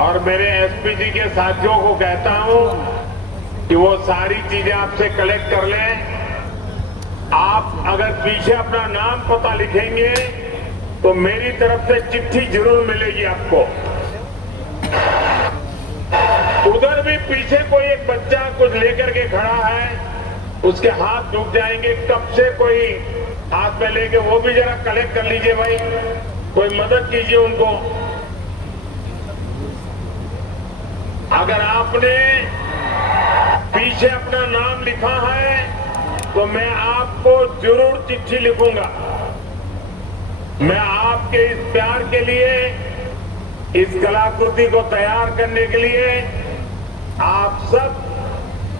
और मेरे एसपी जी के साथियों को कहता हूं कि वो सारी चीजें आपसे कलेक्ट कर लें। आप अगर पीछे अपना नाम पता लिखेंगे तो मेरी तरफ से चिट्ठी जरूर मिलेगी आपको। उधर भी पीछे कोई एक बच्चा कुछ लेकर के खड़ा है, उसके हाथ डूब जाएंगे, कब से कोई हाथ में लेके, वो भी जरा कलेक्ट कर लीजिए भाई, कोई मदद कीजिए उनको। अगर आपने पीछे अपना नाम लिखा है तो मैं आपको जरूर चिट्ठी लिखूंगा। मैं आपके इस प्यार के लिए, इस कलाकृति को तैयार करने के लिए आप सब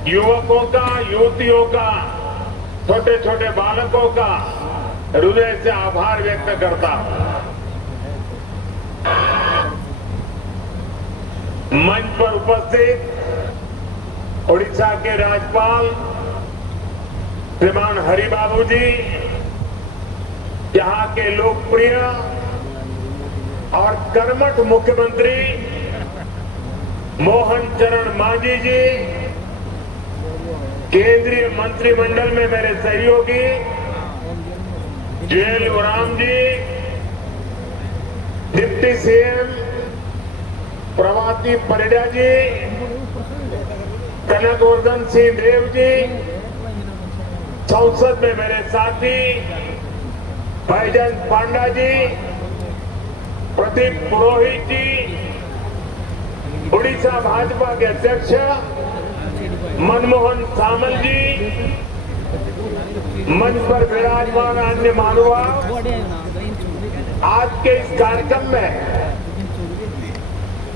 युवकों का, युवतियों का, छोटे छोटे बालकों का हृदय से आभार व्यक्त करता हूं। मंच पर उपस्थित उड़ीसा के राज्यपाल श्रीमान हरिबाबू जी, यहाँ के लोकप्रिय और कर्मठ मुख्यमंत्री मोहन चरण मांझी जी, केंद्रीय मंत्रिमंडल में मेरे सहयोगी जुएल ओराम जी, डिप्टी सीएम प्रभाती परिडा जी, कनकवर्धन सिंह देव जी, संसद में मेरे साथी बैजयंत पांडा जी, प्रदीप पुरोहित जी, उड़ीसा भाजपा के अध्यक्ष मनमोहन सामल जी, मंच पर विराजमान अन्य महानुभाव, आज के इस कार्यक्रम में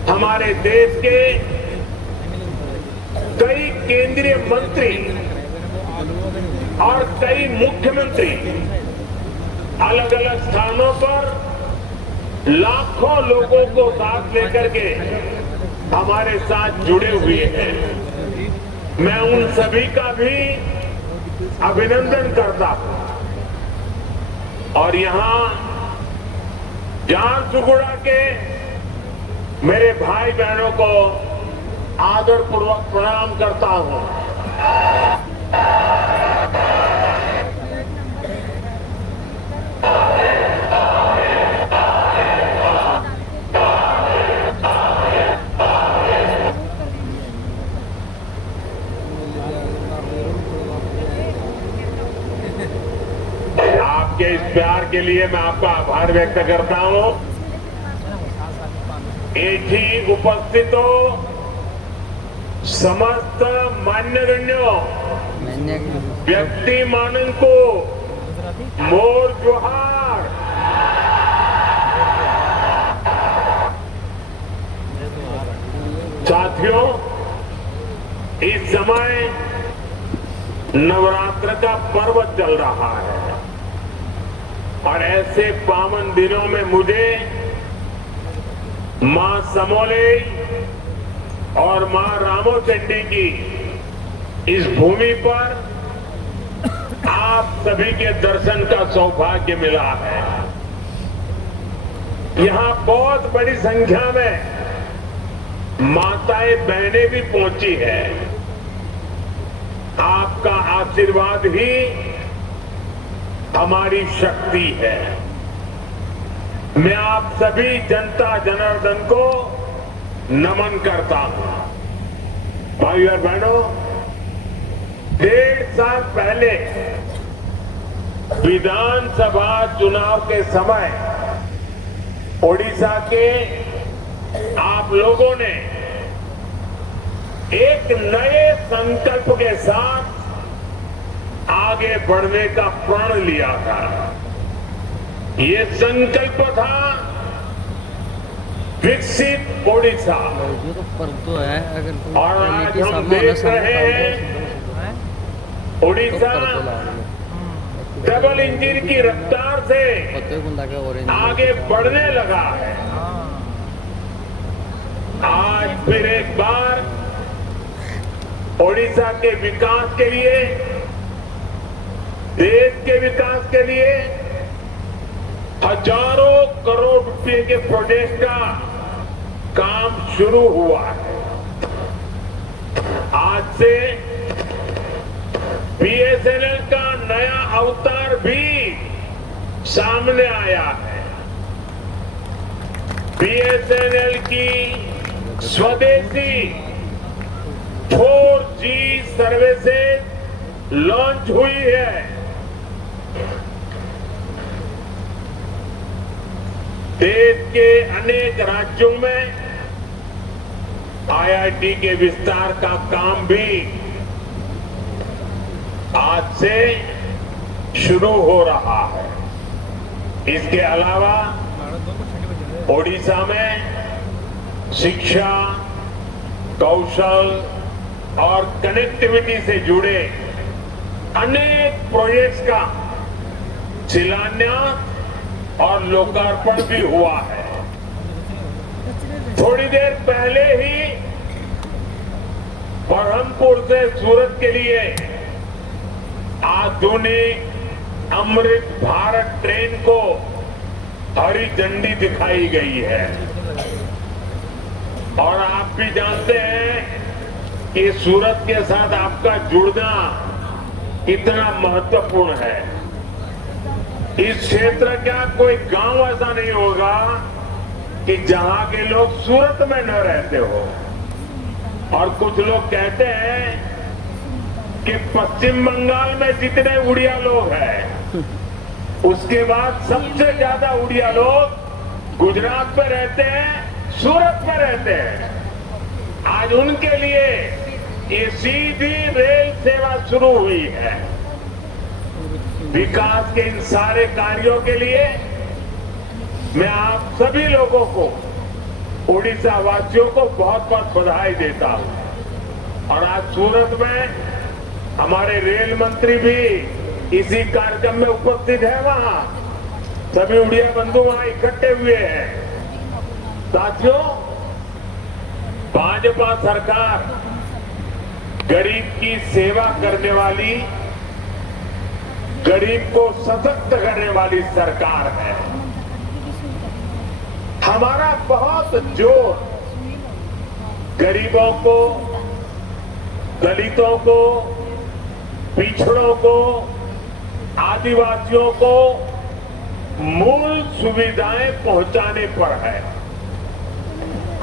हमारे देश के कई केंद्रीय मंत्री और कई मुख्यमंत्री अलग अलग स्थानों पर लाखों लोगों को साथ लेकर के हमारे साथ जुड़े हुए हैं। मैं उन सभी का भी अभिनंदन करता हूं और यहां झारसुगुड़ा के मेरे भाई बहनों को आदरपूर्वक प्रणाम करता हूं। आपके इस प्यार के लिए मैं आपका आभार व्यक्त करता हूं। एठी उपस्थितो समस्त मान्यगण्यों व्यक्ति मानन को मोर जोहार। साथियों, इस समय नवरात्र का पर्व चल रहा है और ऐसे पावन दिनों में मुझे मां समोले और मां रामोचंडी की इस भूमि पर आप सभी के दर्शन का सौभाग्य मिला है। यहां बहुत बड़ी संख्या में माताएं बहनें भी पहुंची है। आपका आशीर्वाद ही हमारी शक्ति है। मैं आप सभी जनता जनार्दन को नमन करता हूं। भाइयों और बहनों, 1.5 साल पहले विधानसभा चुनाव के समय ओडिशा के आप लोगों ने एक नए संकल्प के साथ आगे बढ़ने का प्रण लिया था। ये संकल्प था विकसित ओडिशा। और आज हम देख रहे हैं ओडिशा डबल इंजन की रफ्तार से आगे बढ़ने लगा है। आज फिर एक बार ओडिशा के विकास के लिए, देश के विकास के लिए हजारों करोड़ रुपए के प्रोजेक्ट का काम शुरू हुआ है। आज से बीएसएनएल का नया अवतार भी सामने आया है। बीएसएनएल की स्वदेशी 4G सर्विसेज लॉन्च हुई है। देश के अनेक राज्यों में आईआईटी के विस्तार का काम भी आज से शुरू हो रहा है। इसके अलावा ओडिशा में शिक्षा, कौशल और कनेक्टिविटी से जुड़े अनेक प्रोजेक्ट्स का शिलान्यास और लोकार्पण भी हुआ है। थोड़ी देर पहले ही बरहमपुर से सूरत के लिए आधुनिक अमृत भारत ट्रेन को हरी झंडी दिखाई गई है। और आप भी जानते हैं कि सूरत के साथ आपका जुड़ना कितना महत्वपूर्ण है। इस क्षेत्र का कोई गांव ऐसा नहीं होगा कि जहां के लोग सूरत में न रहते हो। और कुछ लोग कहते हैं कि पश्चिम बंगाल में जितने उड़िया लोग हैं, उसके बाद सबसे ज्यादा उड़िया लोग गुजरात में रहते हैं, सूरत में रहते हैं। आज उनके लिए ये सीधी रेल सेवा शुरू हुई है। विकास के इन सारे कार्यों के लिए मैं आप सभी लोगों को, उड़ीसा वासियों को बहुत बहुत बधाई देता हूं। और आज सूरत में हमारे रेल मंत्री भी इसी कार्यक्रम में उपस्थित है। वहां सभी उड़िया बंधु वहां इकट्ठे हुए हैं। साथियों, भाजपा सरकार गरीब की सेवा करने वाली, गरीब को सशक्त करने वाली सरकार है। हमारा बहुत जोर गरीबों को, दलितों को, पिछड़ों को, आदिवासियों को मूल सुविधाएं पहुंचाने पर है।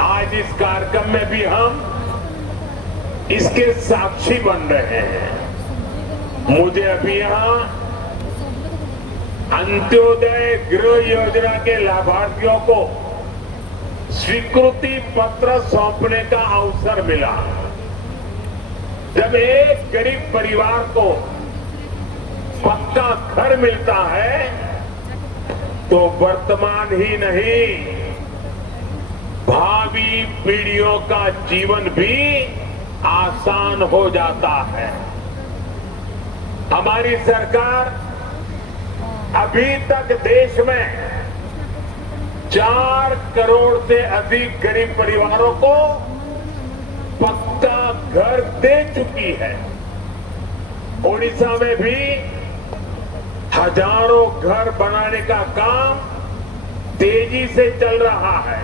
आज इस कार्यक्रम में भी हम इसके साक्षी बन रहे हैं। मुझे अभी यहां अंत्योदय गृह योजना के लाभार्थियों को स्वीकृति पत्र सौंपने का अवसर मिला। जब एक गरीब परिवार को पक्का घर मिलता है तो वर्तमान ही नहीं, भावी पीढ़ियों का जीवन भी आसान हो जाता है। हमारी सरकार अभी तक देश में 4 करोड़ से अधिक गरीब परिवारों को पक्का घर दे चुकी है। ओडिशा में भी हजारों घर बनाने का काम तेजी से चल रहा है।